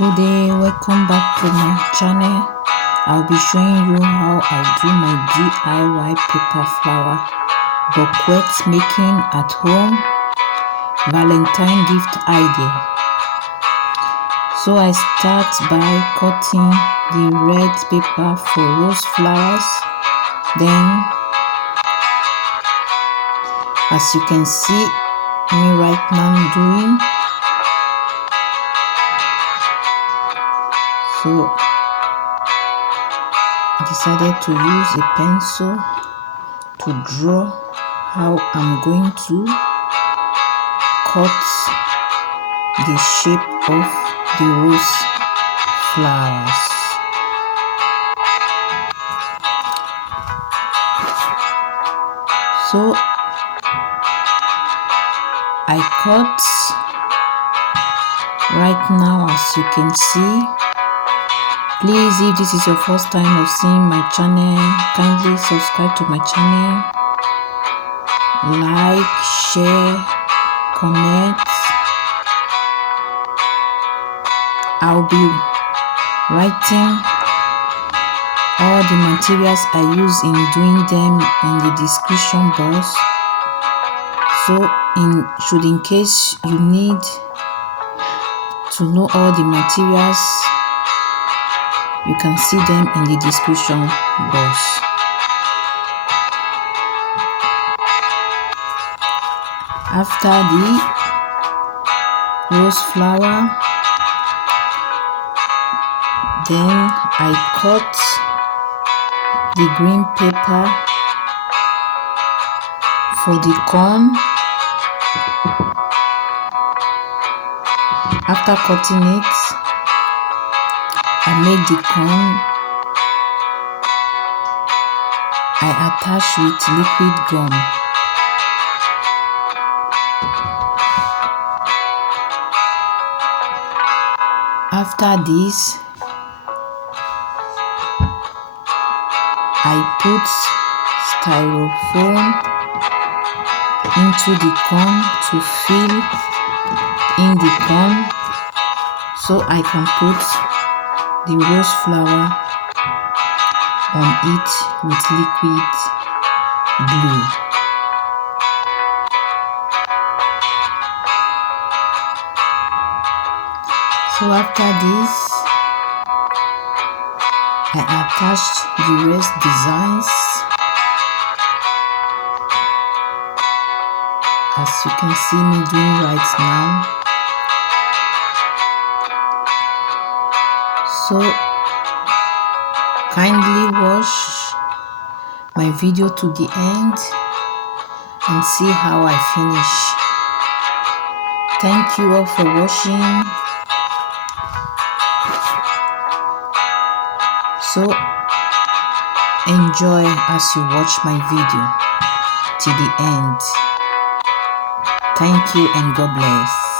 Good day, welcome back to my channel. I'll be showing you how I do my DIY paper flower bouquet making at home Valentine gift idea. So I start by cutting the red paper for rose flowers. Then, as you can see me right now doing, so I decided to use a pencil to draw how I'm going to cut the shape of the rose flowers. So I cut right now, as you can see. Please, if this is your first time of seeing my channel, kindly subscribe to my channel, like, share, comment. I'll be writing all the materials I use in doing them in the description box. So in case you need to know all the materials, you can see them in the description box. After the rose flower, then I cut the green paper for the corn. After cutting it, I make the corn. I attach with liquid gum. After this, I put styrofoam into the corn to fill in the corn, so I can put the rose flower on it with liquid glue. So after this, I attached the rest designs, as you can see me doing right now. So kindly watch my video to the end and see how I finish. Thank you all for watching. So enjoy as you watch my video to the end. Thank you and God bless.